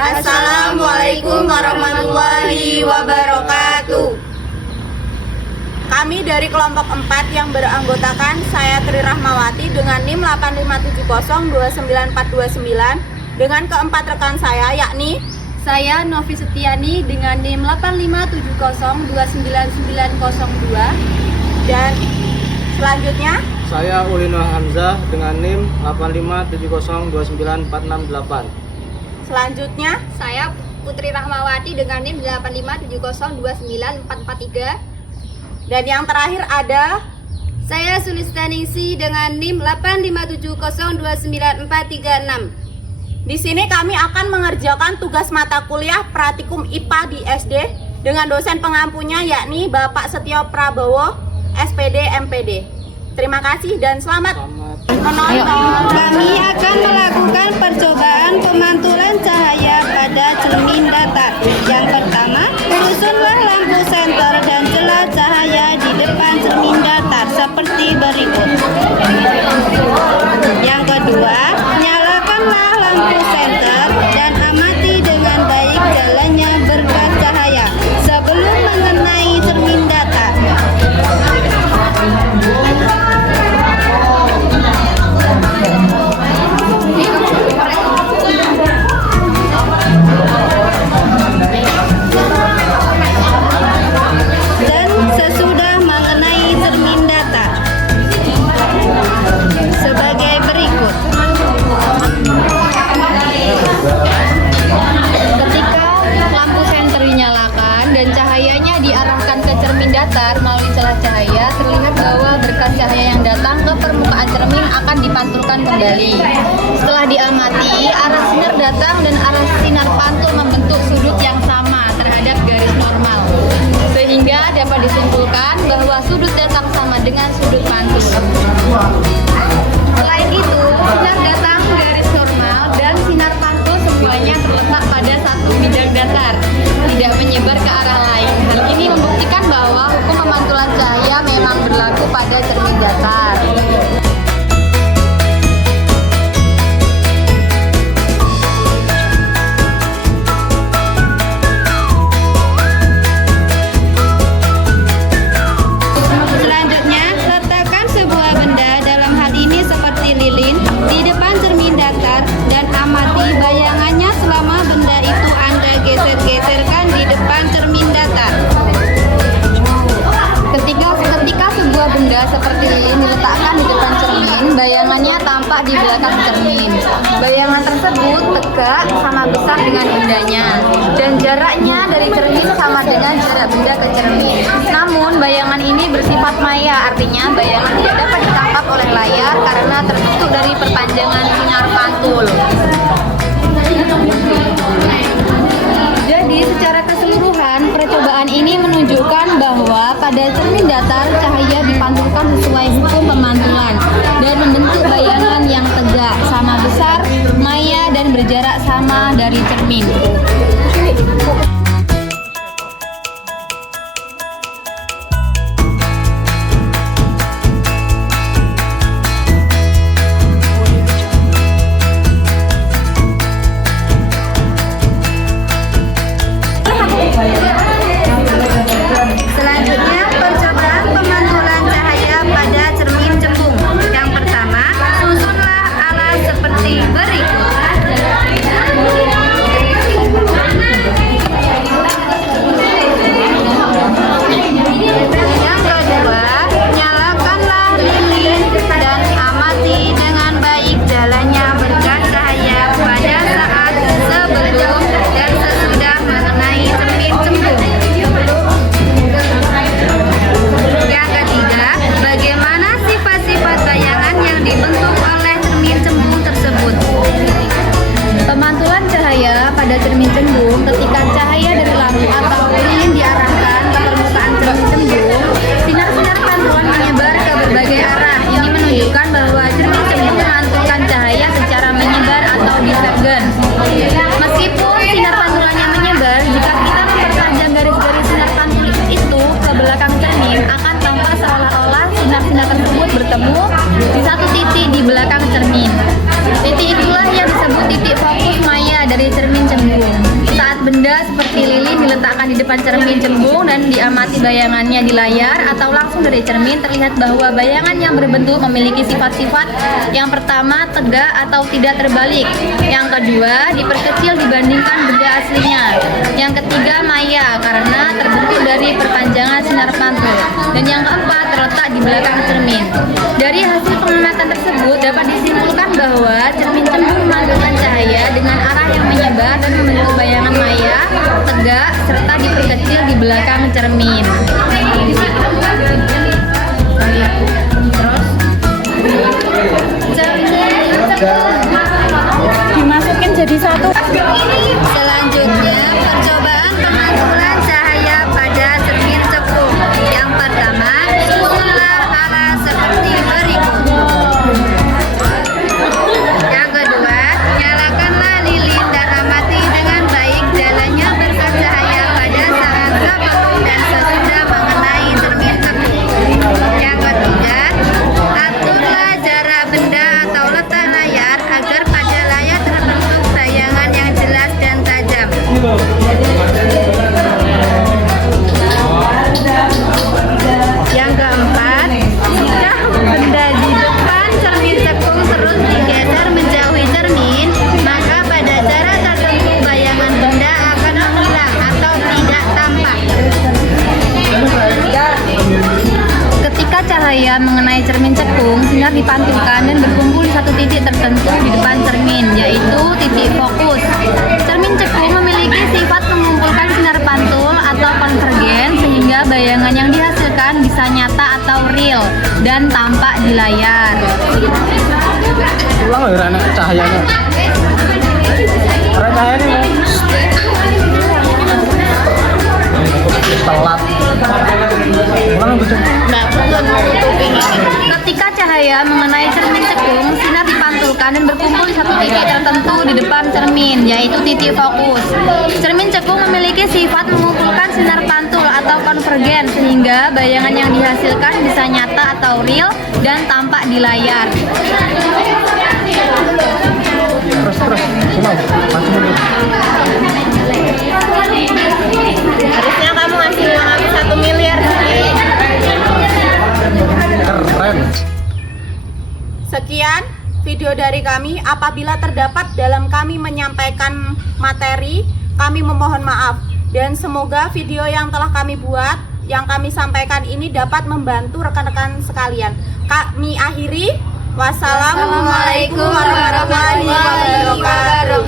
Assalamualaikum warahmatullahi wabarakatuh. Kami dari kelompok 4 yang beranggotakan saya Tri Rahmawati dengan NIM 857029429 dengan keempat rekan saya yakni saya Novi Setiani dengan NIM 857029902 dan selanjutnya saya Ulino Hamzah dengan NIM 857029468. Selanjutnya saya Putri Rahmawati dengan NIM 857029443. Dan yang terakhir ada saya Sulistaningsi dengan NIM 857029436. Di sini kami akan mengerjakan tugas mata kuliah Praktikum IPA di SD dengan dosen pengampunya yakni Bapak Setio Prabowo, SPD MPD. Terima kasih dan selamat menonton. Kami akan melakukan percobaan pemantulan cahaya pada cermin datar. Yang pertama, susunlah lampu senter dan celah cahaya di depan cermin datar seperti berikut. Yang kedua, nyalakanlah lampu senter dan amati dengan baik jalannya berkas cahaya sebelum mengenai cermin datar. Dan sesudah mengenai cermin datar sebagai berikut. Ketika lampu senter dinyalakan dan cahayanya diarahkan ke cermin datar melalui celah cahaya, terlihat bahwa berkas cahaya yang datang ke permukaan cermin akan dipantulkan kembali. Setelah diamati, arah sinar datang dan arah sinar pantul membentuk sudut yang sama terhadap garis normal, sehingga dapat disimpulkan bahwa sudut datang sama dengan sudut pantul. Selain itu, sinar datang garis normal dan sinar pantul semuanya terletak pada satu bidang datar, tidak menyebar ke arah lain. Hal ini membuktikan bahwa hukum pemantulan cahaya memang berlaku pada cermin datar. Selanjutnya, letakkan sebuah benda, dalam hal ini seperti lilin, di depan cermin datar dan amati bayangannya selama benda itu Anda geser-geserkan di depan cermin datar. Ketika sebuah benda seperti lilin diletakkan di depan cermin, bayangannya tampak di belakang cermin. Bayangan tersebut tegak sama besar dengan bendanya, dan jaraknya dari cermin sama dengan jarak benda ke cermin. Namun, bayangan ini bersifat maya, artinya bayangan tidak dapat ditangkap oleh layar karena terbentuk dari perpanjangan sinar pantul. Jadi, secara keseluruhan, percobaan ini menunjukkan bahwa pada cermin datar cahaya dipantulkan sesuai hukum pemantulan dan membentuk bayangan yang tegak, sama besar, maya, dan berjarak sama dari cermin. Selanjutnya, percobaan pemantulan cahaya pada cermin cembung. Yang pertama, susunlah alas seperti berikut. diletakkan di depan cermin cembung dan diamati bayangannya di layar atau langsung dari cermin, terlihat bahwa bayangan yang berbentuk memiliki sifat-sifat yang pertama tegak atau tidak terbalik, yang kedua diperkecil dibandingkan benda aslinya, yang ketiga maya karena terbentuk dari perpanjangan sinar pantul, dan yang keempat terletak di belakang cermin. Dari hasil pengamatan tersebut dapat disimpulkan bahwa cermin cembung memantulkan cahaya dengan arah yang menyebar dan membentuk bayangan maya, tegak, serta diperkecil di belakang cermin. Dimasukin jadi satu. Selanjutnya, percobaan pemantulan cahaya pada cermin cembung. Yang pertama, susunlah arah seperti berikut. Yang kedua, nyalakanlah lilin dan amati dengan baik jalannya berkat cahaya pada saat sebelum dan sesudah mengenai cermin cembung. Yang ketiga, aturlah jarak benda atau letak layar agar pada layar terbentuk bayangan yang jelas dan tajam. Yang keempat, jika benda di depan cermin cembung terus digeser menjauhi cermin, maka pada jarak tertentu bayangan benda akan menghilang atau tidak tampak. Ketika cahaya mengenai cermin cekung, sinar dipantulkan dan berkumpul di satu titik tertentu di depan cermin, yaitu titik fokus. Cermin cekung memiliki sifat mengumpulkan sinar pantul atau konvergen sehingga bayangan yang dihasilkan bisa nyata atau real dan tampak di layar. Ulang ya anak cahayanya. Karena cahayanya telat. Ulang betul. Ketika cahaya mengenai cermin cekung, sinar dipantulkan dan berkumpul di satu titik tertentu di depan cermin, yaitu titik fokus. Cermin cekung memiliki sifat mengumpulkan sinar pantul atau konvergen sehingga bayangan yang dihasilkan bisa nyata atau real dan tampak di layar. Terus. Ulang. Masih dulu. Harusnya kamu ngasih uang aku 1 miliar. Keren. Sekian video dari kami. Apabila terdapat dalam kami menyampaikan materi, kami memohon maaf. Dan semoga video yang telah kami buat, yang kami sampaikan ini dapat membantu rekan-rekan sekalian. Kami akhiri. Wassalamualaikum warahmatullahi wabarakatuh.